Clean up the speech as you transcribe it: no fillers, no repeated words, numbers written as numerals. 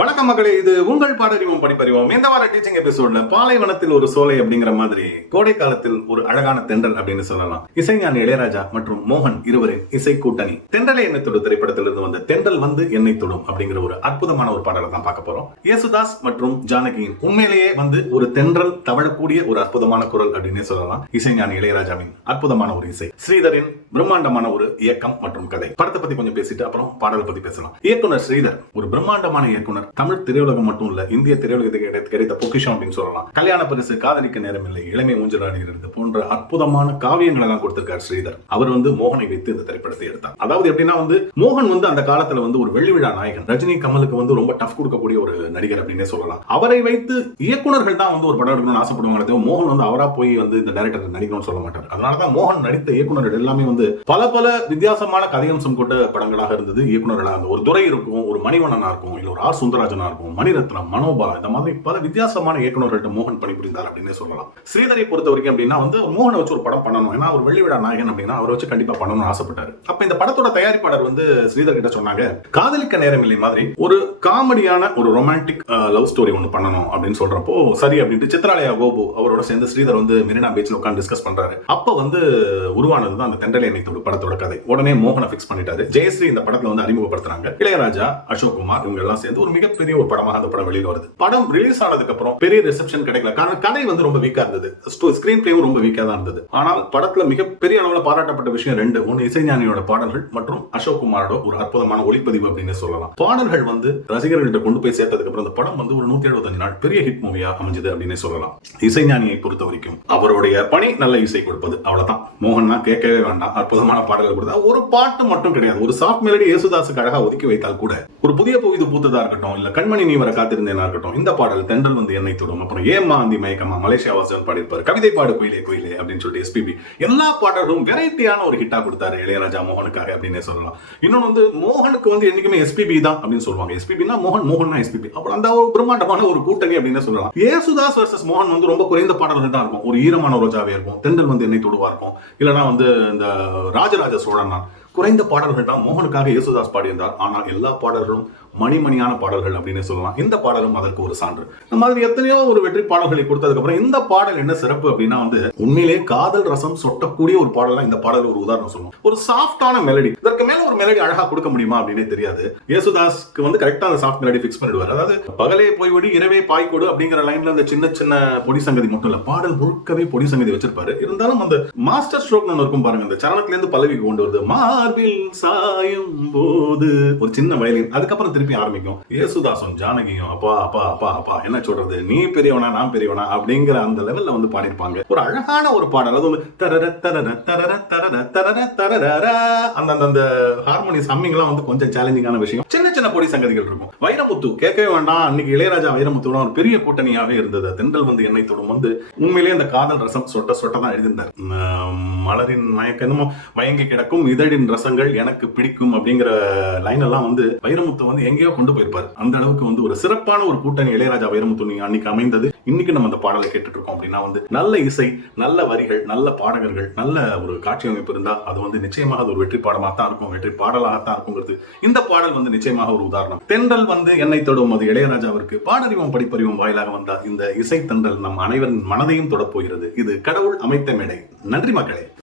வணக்கம் மக்களே, இது உங்கள் பாடறிவோம் படிப்பறிவோம். இந்த வார டீச்சிங் எபிசோட்ல பாலைவனத்தில் ஒரு சோலை அப்படிங்கிற மாதிரி கோடை காலத்தில் ஒரு அழகான தென்றல் அப்படின்னு சொல்லலாம். இசைஞானி இளையராஜா மற்றும் மோகன் இருவரின் இசை கூட்டணி தென்றலை என்னை தொடும் திரைப்படத்திலிருந்து வந்த தென்றல் வந்து என்னை தொடும் அப்படிங்கிற ஒரு அற்புதமான ஒரு பாடலை தான் பார்க்க போறோம். யேசுதாஸ் மற்றும் ஜானகியின் உண்மையிலேயே ஒரு தென்றல் தவழக்கூடிய ஒரு அற்புதமான குரல் அப்படின்னு சொல்லலாம். இசைஞானி இளையராஜாவின் அற்புதமான ஒரு இசை, ஸ்ரீதரின் பிரம்மாண்டமான ஒரு இயக்கம் மற்றும் கதை. படத்தை பத்தி கொஞ்சம் பேசிட்டு அப்புறம் பாடலை பத்தி பேசலாம். இயக்குனர் ஸ்ரீதர் ஒரு பிரம்மாண்டமான இயக்குனர். தமிழ் திரையுலகம் மட்டும் இல்ல, இந்திய திரையுலகத்துக்கு கிடைத்த பொக்கிஷம் அப்படின்னு சொல்லலாம். கல்யாண பரிசு, காதலிக்க நேரமில்லை, இளமை ஊஞ்சலாடுகிறது போன்ற அற்புதமான காவியங்களை எல்லாம் கொடுத்திருக்கார் ஸ்ரீதர். அவர் மோகனை வைத்து இந்த திரைப்படத்தை எடுத்தார். அதாவது எப்படின்னா மோகன் ஒரு காலத்துல ஒரு வெள்ளி விழா நாயகன், ரஜினி கமலுக்கு ரொம்ப டஃப் கொடுக்கக்கூடிய ஒரு நடிகர் அப்படின்னே சொல்லலாம். அவரை வைத்து இயக்குனர்கள் தான் ஒரு படம் எடுக்கணும்னு ஆசைப்படுவாங்க. மோகன் அவரா போய் இந்த டைரக்டர் நடிக்கணும்னு சொல்ல மாட்டார். அதனாலதான் மோகன் நடித்த இயக்குனர்கள் எல்லாமே பல பல வித்தியாசமான கதையம்சம் கொண்ட படங்களாக இருந்தது. இயக்குனர்களாக ஒரு துரை இருக்கும், ஒரு மணிவண்ணனா இருக்கும், இல்ல ஒரு ஆர் சுந்தரராஜனா இருக்கும், மணிரத்னம், மனோபாலா, இந்த மாதிரி பல வித்தியாசமான இயக்குனர்கள்ட்ட மோகன் பணிபுரிந்தார் அப்படின்னு சொல்லலாம். ஸ்ரீதரை பொறுத்த வரைக்கும் அப்படின்னா மோகனை வச்சு ஒரு படம் பண்ணணும், ஏன்னா ஒரு வெள்ளி விழா நாயகன் அப்படின்னா அவரை வச்சு கண்டிப்பா பண்ணணும்னு ஆசைப்பட்டாரு. அப்ப இந்த படத்தோட தயாரிப்பாளர் ஸ்ரீதர் கிட்ட சொன்னாங்க, காதலிக்க நேரமில்லை மாதிரி ஒரு காமெடியான ஒரு ரொமான்டிக் லவ் ஸ்டோரி ஒன்று பண்ணணும் அப்படின்னு சொல்றப்போ சரி அப்படின்ட்டு சித்ராலயா கோபு அவரோட சேர்ந்து ஸ்ரீதர் மெரினா பீச்ல உட்கார்ந்து டிஸ்கஸ் பண்றாரு. அப்ப உருவானதுதான் அந்த தென்றலை என்னை தொடும் படத்தோட கதை. உடனே மோகனை ஃபிக்ஸ் பண்ணிட்டாரு. ஜெயஸ்ரீ இந்த படத்துல அறிமுகப்படுத்துறாங்க. இளையராஜா, அசோக் குமார் இவங்க எல்லாம் சேர்ந்து ஒரு மிகப்பெரிய ஒரு படமாக அந்த படம் வெளியில வருது. படம் ரிலீஸ் ஆனதுக்கு அப்புறம் பெரிய ரிசெப்ஷன் கிடைக்கல. காரணம் கதை ரொம்ப வீக்கா இருந்தது. ஸ்கிரீன் பிளேவும் ரொம்ப வீக்கா தான் இருந்தது. ஆனால் படத்துல மிகப்பெரிய அளவில் பாராட்டப்பட்ட விஷயம் ரெண்டு. ஒன்னு இசைஞானியோட பாடல்கள் மற்றும் அசோக் குமாரோட ஒரு அற்புதமான ஒளிப்பதிவு அப்படின்னு சொல்லலாம். பாடல்கள் ரசிகர்கள்ட்ட கொண்டு போய் சேர்த்ததுக்கு அப்புறம் அந்த படம் ஒரு 175 நாள் பெரிய ஹிட் மூவியா அமைஞ்சது அப்படின்னு சொல்லலாம். இசைஞானியை பொறுத்த வரைக்கும் அவருடைய பணி நல்ல இசை கொடுப்பது, அவ்வளவுதான். மோகன்னா கேட்கவே வேண்டாம், அற்புதமான பாடல்கள் கொடுத்தா. ஒரு பாட்டு மட்டும் கிடையாது, ஒரு சாஃப்ட் மெலடி யேசுதாஸுக்கு அழகா ஒதுக்கி வைத்தால் கூட ஒரு புதிய புவிது பூத்ததா இருக்கட்டும், இல்ல கண்மணி நீ வர காத்திருந்தேனா இருக்கட்டும், இந்த பாடல் தென்றல் என்னை தொடும், அப்புறம் ஏமா அந்தி மயக்கமா மலேசியா வாசன் பாடியிருப்பாரு, கவிதை பாடு குயிலே குயிலே அப்படின்னு சொல்லிட்டு எஸ்பிபி, எல்லா பாடல்களும் வெரைட்டியான ஒரு ஹிட்டா கொடுத்தாரு இளையராஜா மோகனுக்காக அப்படின்னு சொல்லலாம். இன்னொன்னு மோகனுக்கு என்னைக்குமே எஸ்பிபி தான் அப்படின்னு சொல்லுவாங்க. எஸ்பிபினா மோகன், மோகன்னா எஸ்பிபி. அப்புறம் அந்த ஒரு பிரம்மாண்டமான ஒரு கூட்டணி அப்படின்னு சொல்லலாம். யேசுதாஸ் வர்சஸ் மோகன் ரொம்ப குறைந்த பாடல்கள் தான் இருக்கும். ஒரு ஈரமான ரோஜாவே இருக்கும், தென்றல் என்னை தொடுவா இருக்கும், இல்லனா இந்த ராஜராஜ சோழன் தான். குறைந்த பாடல்கள் தான் மோகனுக்காக யேசுதாஸ் பாடியிருந்தார். ஆனால் எல்லா பாடல்களும் மணிமணியான பாடல்கள் அப்படின்னு சொல்லலாம். இந்த பாடலும் அதற்கு ஒரு சான்று. இந்த மாதிரி எத்தனையோ ஒரு வெற்றி பாடல்களை கொடுத்ததுக்கு அப்புறம் இந்த பாடல் என்ன சிறப்பு அப்படின்னா உண்மையிலே காதல் ரசம் சொட்டக்கூடிய ஒரு பாடலாம். இந்த பாடல் ஒரு உதாரணம் சொல்லணும். ஒரு சாஃப்டான மெலடி, இதற்கு மேல ஒரு மெலடி அழகா கொடுக்க முடியுமா அப்படின்னே தெரியாது. யேசுதாஸ்க்கு கரெக்டா அந்த சாஃப்ட் மெலடி ஃபிக்ஸ் பண்ணிடுவார். அதாவது பகலே போய்விடு இரவே பாய்கொடு அப்படிங்கிற லைன்ல அந்த சின்ன சின்ன பொடி சங்கதி மட்டும் இல்ல, பாடல் முழுக்கவே பொடி சங்கதி வச்சிருப்பாரு. இருந்தாலும் அந்த மாஸ்டர் ஸ்ட்ரோக் ஒன்று இருக்கும் பாருங்க, அந்த சரணத்துல இருந்து பல்லவிக்கு கொண்டு வருது, மார்பில் சாயும் போது ஒரு சின்ன வயலின், அதுக்கப்புறம் திருப்பி ஆரம்பிக்கும். யேசுதாசும் ஜானகியும் அப்பா அப்பா அப்பா அப்பா என்ன சொல்றது, நீ பெரியவனா நான் பெரியவனா அப்படிங்கிற அந்த லெவல்ல பாடிருப்பாங்க. ஒரு அழகான ஒரு பாடல். அது தரர தரர தரர தரர தரர தரர அந்த ஹார்மோனி சம்மிங் எல்லாம் கொஞ்சம் சேலஞ்சிங்கான விஷயம். சின்ன சின்ன பொடி சங்கதிகள் இருக்கும். வைரமுத்து கேட்கவே வேண்டாம். அன்னைக்கு இளையராஜா வைரமுத்துவோட ஒரு பெரிய கூட்டணியாவே இருந்தது. தென்றல் என்னை தொடும் உண்மையிலேயே அந்த காதல் ரசம் சொட்ட சொட்ட தான் எழுதியிருந்தார். மலரின் மயக்கமும் மயங்கி கிடக்கும் இதழின் ரசங்கள் எனக்கு பிடிக்கும் அப்படிங்கிற லைன் எல்லாம் வைரமுத்து எங்கேயோ கொண்டு போயிருப்பாரு. அந்த அளவுக்கு ஒரு சிறப்பான ஒரு கூட்டணி இளையராஜா வைரமுத்து அன்னைக்கு அமைந்தது. இன்னைக்கு நம்ம அந்த பாடலை கேட்டுட்டு இருக்கோம் அப்படின்னா நல்ல இசை, நல்ல வரிகள், நல்ல பாடகர்கள், நல்ல ஒரு காட்சி அமைப்பு இருந்தா அது நிச்சயமாக ஒரு வெற்றி பாடமாக தான் இருக்கும், வெற்றி பாடலாகத்தான் இருக்குங்கிறது இந்த பாடல் நிச்சயமாக ஒரு உதாரணம். தென்றல் என்னை தொடும் அது இளையராஜாவிற்கு பாடறிவோம் படிப்பறிவோம் வாயிலாக வந்தா இந்த இசை தென்றல் நம் அனைவரின் மனதையும் தொடப்போகிறது. இது கடவுள் அமைத்த மேடை. நன்றி மக்களே.